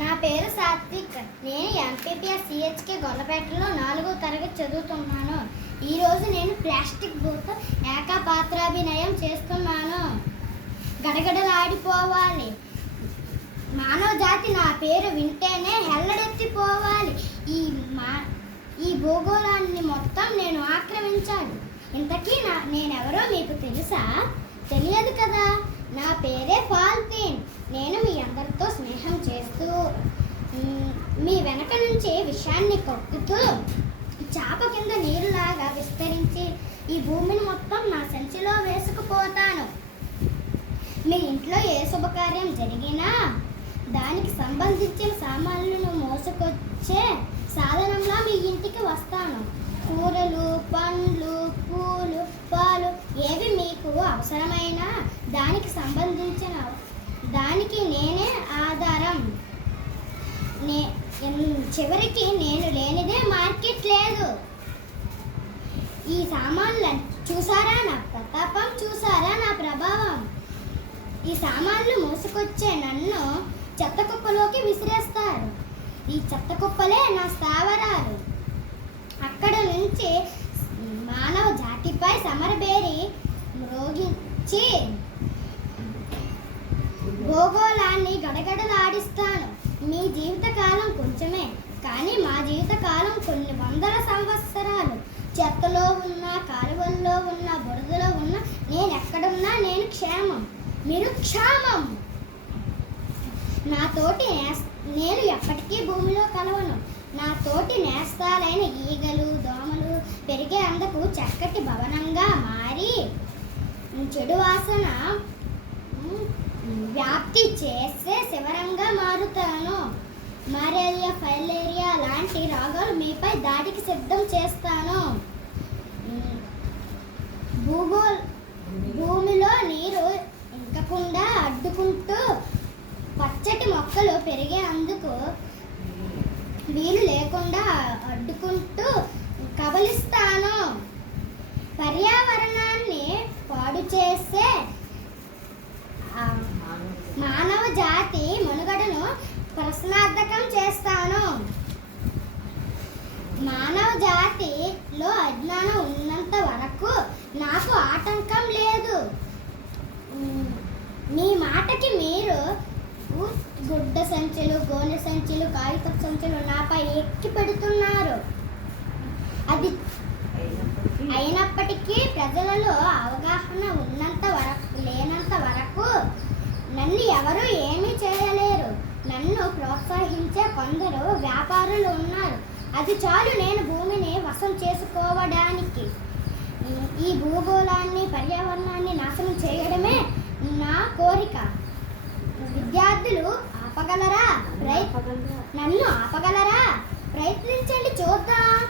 నా పేరు సాత్విక్. నేను ఎంపీపీఎస్ సిహెచ్కే గొల్లపేటలో 4వ తరగతి చదువుతున్నాను. ఈరోజు నేను ప్లాస్టిక్ బూత్ ఏకపాత్రాభినయం చేస్తున్నాను. గడగడలాడిపోవాలి. మానవ జాతి నా పేరు వింటేనే హెల్లడెత్తిపోవాలి. ఈ భూగోళాన్ని మొత్తం నేను ఆక్రమించాలి. ఇంతకీ నేనెవరో మీకు తెలుసా? తెలియదు కదా. నా పేరే ఫాల్తీన్. నేను మీ అందరితో స్నేహం చేస్తూ మీ వెనక నుంచి విషయాన్ని కొట్టుతూ చాప కింద నీరులాగా విస్తరించి ఈ భూమిని మొత్తం నా సంచిలో వేసుకుపోతాను. మీ ఇంట్లో ఏ శుభకార్యం జరిగినా దానికి సంబంధించిన సామాన్లను మోసుకొచ్చే సాధనంలా మీ ఇంటికి వస్తాను. కూరలు, పండ్లు, పూలు, పాలు ఏవి మీకు అవసరమైన దానికి సంబంధించిన దానికి నేనే ఆధారం. చివరికి నేను లేనిదే మార్కెట్ లేదు. ఈ సామాన్లు చూసారా నా ప్రతాపం, చూసారా నా ప్రభావం. ఈ సామాన్లు మోసుకొచ్చే నన్ను చెత్త కుప్పలోకి విసిరేస్తారు. ఈ చెత్త కుప్పలే నా స్థావరాలు. అక్కడ నుంచి మానవ జాతిపై సమరబేరి మ్రోగించి భూగోళాన్ని గడగడలాడిస్తాను. మీ జీవితకాలం కొంచెమే, కానీ మా జీవితకాలం కొన్ని వందల సంవత్సరాలు. చెత్తలో ఉన్న, కాలువల్లో ఉన్న, బురదలో ఉన్న, నేను ఎక్కడున్నా నేను క్షేమం, మీరు క్షేమం. నాతోటి నేను ఎప్పటికీ భూమిలో కలవను. నా తోటి నేస్తాలైన ఈగలు, దోమలు పెరిగే అందుకు చక్కటి భవనంగా మారి చెడు వాసన వ్యాప్తి చేసే శివరంగా మారుతాను. మలేరియా, ఫైలేరియా లాంటి రోగాలు మీపై దాడికి సిద్ధం చేస్తాను. భూమిలో నీరు ఇంకకుండా అడ్డుకుంటూ పచ్చటి మొక్కలు పెరిగే అందుకు వీలు లేకుండా అడ్డుకుంటూ కబలిస్తాను. పర్యావరణాన్ని పాడు చేసే మానవ జాతి మనుగడను ప్రశ్నార్థకం చేస్తాను. మానవ జాతిలో అజ్ఞానం ఉన్నంత వరకు నాకు ఆటంకం లేదు. మీ మాటకి మీరు గుడ్డ సంచులు, గోనె సంచులు, కాగిత సంచులు నాపై ఎక్కి పెడుతున్నారు. అది అయినప్పటికీ ప్రజలలో అవగాహన లేనంత వరకు నన్ను ఎవరు ఏమీ చేయలేరు. నన్ను ప్రోత్సహించే కొందరు వ్యాపారులు ఉన్నారు. అది చాలు నేను భూమిని వశం చేసుకోవడానికి. ఈ భూగోళాన్ని, పర్యావరణాన్ని నాశనం చేయడమే నా కోరిక. విద్యార్థులు ఆపగలరా? నన్ను ఆపగలరా? ప్రయత్నించండి, చూద్దాం.